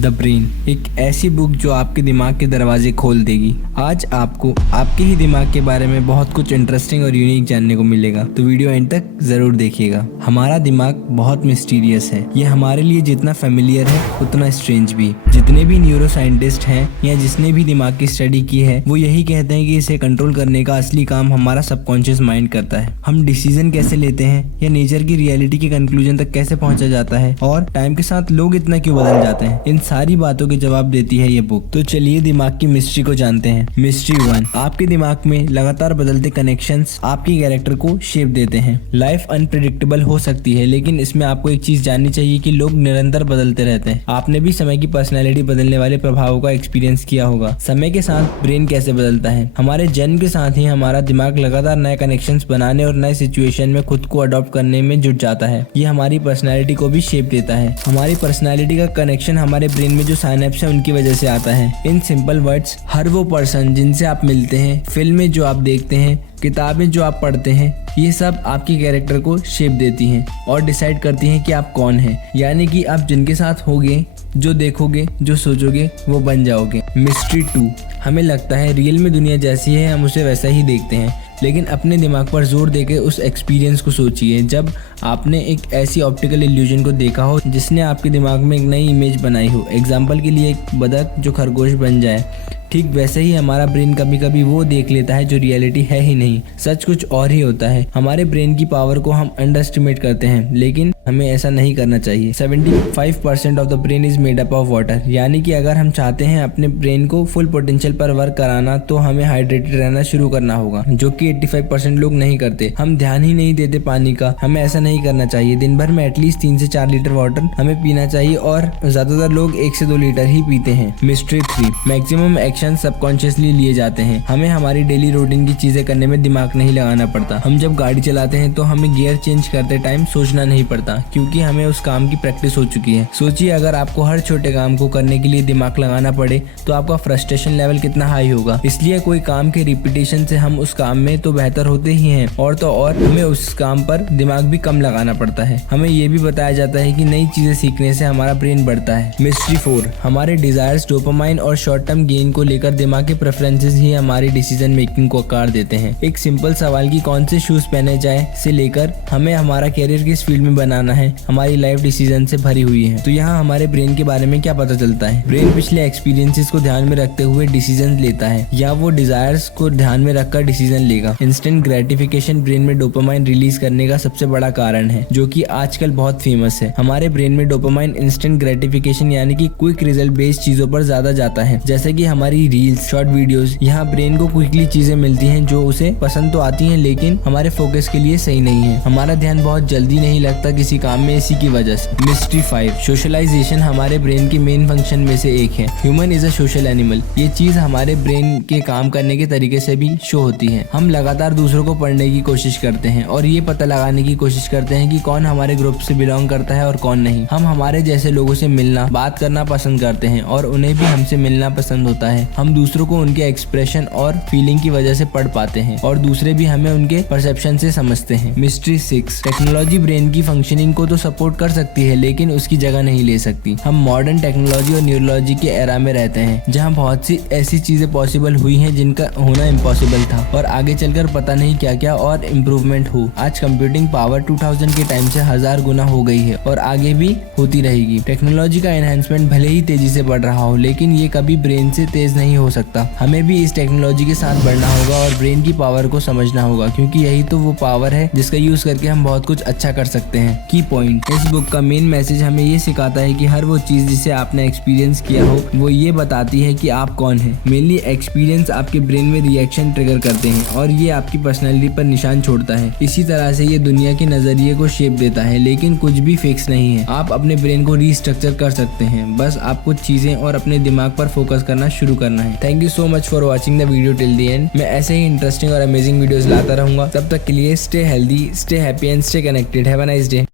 The brain, एक ऐसी book जो आपके दिमाग के दरवाजे खोल देगी। आज आपको आपके ही दिमाग के बारे में बहुत कुछ इंटरेस्टिंग और यूनिक जानने को मिलेगा, तो वीडियो एंड तक जरूर देखिएगा। हमारा दिमाग बहुत मिस्टीरियस है। ये हमारे लिए जितना फेमिलियर है उतना स्ट्रेंज भी। जितने भी न्यूरो साइंटिस्ट हैं या जिसने भी दिमाग की स्टडी की है वो यही कहते हैं कि इसे कंट्रोल करने का असली काम हमारा सबकॉन्शियस माइंड करता है। हम डिसीजन कैसे लेते हैं या नेचर की रियलिटी के कंक्लूजन तक कैसे पहुंचा जाता है और टाइम के साथ लोग इतना क्यों बदल जाते हैं, इन सारी बातों के जवाब देती है ये बुक। तो चलिए दिमाग की मिस्ट्री को जानते हैं। मिस्ट्री 1, आपके दिमाग में लगातार बदलते कनेक्शंस आपकी कैरेक्टर को शेप देते हैं। लाइफ अनप्रेडिक्टेबल हो सकती है, लेकिन इसमें आपको एक चीज जाननी चाहिए कि लोग निरंतर बदलते रहते हैं। आपने भी समय की पर्सनैलिटी बदलने वाले प्रभावों का एक्सपीरियंस किया होगा। समय के साथ ब्रेन कैसे बदलता है। हमारे जन्म के साथ ही हमारा दिमाग लगातार नए कनेक्शंस बनाने और नए सिचुएशन में खुद को अडॉप्ट करने में जुट जाता है। ये हमारी पर्सनैलिटी को भी शेप देता है। हमारी पर्सनैलिटी का कनेक्शन हमारे ब्रेन में जो साइनेप्स है उनकी वजह से आता है। इन सिंपल वर्ड्स, हर वो पर्सन जिनसे आप मिलते हैं, फिल्में जो आप देखते हैं, किताबें जो आप पढ़ते हैं, ये सब आपकी कैरेक्टर को शेप देती हैं और डिसाइड करती हैं कि आप कौन हैं। यानी कि आप जिनके साथ होगे, जो देखोगे, जो सोचोगे, वो बन जाओगे। मिस्ट्री 2, हमें लगता है रियल में दुनिया जैसी है हम उसे वैसा ही देखते हैं, लेकिन अपने दिमाग पर जोर देकर उस एक्सपीरियंस को सोचिए जब आपने एक ऐसी ऑप्टिकल इल्यूजन को देखा हो जिसने आपके दिमाग में एक नई इमेज बनाई हो। एग्जाम्पल के लिए एक बतख जो खरगोश बन जाए, ठीक वैसे ही हमारा ब्रेन कभी कभी वो देख लेता है जो रियलिटी है ही नहीं, सच कुछ और ही होता है। हमारे ब्रेन की पावर को हम अंडर एस्टिमेट करते हैं, लेकिन हमें ऐसा नहीं करना चाहिए। 75% of the brain is made up of water, यानी कि अगर हम चाहते हैं अपने ब्रेन को फुल पोटेंशियल पर वर्क कराना तो हमें हाइड्रेटेड रहना शुरू करना होगा, जो कि 85% लोग नहीं करते। हम ध्यान ही नहीं देते पानी का। हमें ऐसा नहीं करना चाहिए। दिन भर में एटलीस्ट 3 से 4 लीटर वाटर हमें पीना चाहिए और ज्यादातर लोग 1 से 2 लीटर ही पीते हैं। मिस्ट्री 3, मैक्सिमम सबकॉन्शियसली लिए जाते हैं। हमें हमारी डेली रूटीन की चीजें करने में दिमाग नहीं लगाना पड़ता। हम जब गाड़ी चलाते हैं तो हमें गियर चेंज करते टाइम सोचना नहीं पड़ता, क्योंकि हमें उस काम की प्रैक्टिस हो चुकी है। सोचिए अगर आपको हर छोटे काम को करने के लिए दिमाग लगाना पड़े तो आपका फ्रस्ट्रेशन लेवल कितना हाई होगा। इसलिए कोई काम के रिपीटेशन से हम उस काम में तो बेहतर होते ही हैं, और तो और हमें उस काम पर दिमाग भी कम लगाना पड़ता है। हमें ये भी बताया जाता है कि नई चीजें सीखने से हमारा ब्रेन बढ़ता है। मिस्ट्री 4, हमारे डिजायर्स, डोपामाइन और शॉर्ट टर्म गेन को लेकर दिमाग के प्रेफरेंसेस ही हमारी डिसीजन मेकिंग को आकार देते हैं। एक सिंपल सवाल कि कौन से शूज पहने जाए से लेकर हमें हमारा कैरियर किस फील्ड में बनाना है, हमारी लाइफ डिसीजन से भरी हुई है। तो यहाँ हमारे ब्रेन के बारे में क्या पता चलता है। ब्रेन पिछले एक्सपीरियंसेस को ध्यान में रखते हुए डिसीजन लेता है, या वो डिजायर्स को ध्यान में रखकर डिसीजन लेगा। इंस्टेंट ग्रेटिफिकेशन ब्रेन में डोपामाइन रिलीज करने का सबसे बड़ा कारण है, जो कि आजकल बहुत फेमस है। हमारे ब्रेन में डोपामाइन इंस्टेंट ग्रेटिफिकेशन यानी कि क्विक रिजल्ट बेस्ड चीजों पर ज्यादा जाता है, जैसे कि हमारी रील्स, शॉर्ट वीडियोस। यहाँ ब्रेन को क्विकली चीजें मिलती हैं जो उसे पसंद तो आती हैं, लेकिन हमारे फोकस के लिए सही नहीं है। हमारा ध्यान बहुत जल्दी नहीं लगता किसी काम में, इसी की वजह से। मिस्ट्री 5, सोशलाइजेशन हमारे ब्रेन के मेन फंक्शन में से एक है। Human is a social animal. ये चीज हमारे ब्रेन के काम करने के तरीके से भी शो होती है। हम लगातार दूसरों को पढ़ने की कोशिश करते हैं और ये पता लगाने की कोशिश करते हैं कि कौन हमारे ग्रुप से बिलोंग करता है और कौन नहीं। हम हमारे जैसे लोगों से मिलना, बात करना पसंद करते हैं और उन्हें भी हमसे मिलना पसंद होता है। हम दूसरों को उनके एक्सप्रेशन और फीलिंग की वजह से पढ़ पाते हैं और दूसरे भी हमें उनके परसेप्शन से समझते हैं। मिस्ट्री 6, टेक्नोलॉजी ब्रेन की फंक्शनिंग को तो सपोर्ट कर सकती है, लेकिन उसकी जगह नहीं ले सकती। हम मॉडर्न टेक्नोलॉजी और न्यूरोलॉजी के एरा में रहते हैं, जहाँ बहुत सी ऐसी चीजें पॉसिबल हुई हैं जिनका होना इम्पॉसिबल था, और आगे चलकर पता नहीं क्या क्या और इम्प्रूवमेंट हो। आज कंप्यूटिंग पावर 2000 के टाइम से 1000 गुना हो गई है और आगे भी होती रहेगी। टेक्नोलॉजी का एनहांसमेंट भले ही तेजी से बढ़ रहा हो, लेकिन ये कभी ब्रेन से तेज नहीं हो सकता। हमें भी इस टेक्नोलॉजी के साथ बढ़ना होगा और ब्रेन की पावर को समझना होगा, क्योंकि यही तो वो पावर है जिसका यूज करके हम बहुत कुछ अच्छा कर सकते हैं। की पॉइंट, इस बुक का मेन मैसेज हमें ये सिखाता है कि हर वो चीज जिसे आपने एक्सपीरियंस किया हो वो ये बताती है कि आप कौन है। मेनली एक्सपीरियंस आपके ब्रेन में रिएक्शन ट्रिगर करते हैं और ये आपकी पर्सनैलिटी पर निशान छोड़ता है। इसी तरह से ये दुनिया के नजरिए को शेप देता है, लेकिन कुछ भी फिक्स नहीं है। आप अपने ब्रेन को रीस्ट्रक्चर कर सकते हैं, बस आप कुछ चीजें और अपने दिमाग पर फोकस करना शुरू करना है। Thank you so much for watching the video till the end. मैं ऐसे ही इंटरेस्टिंग और अमेजिंग वीडियोस लाता रहूंगा। तब तक के लिए stay healthy, stay happy and stay connected. Have a nice day.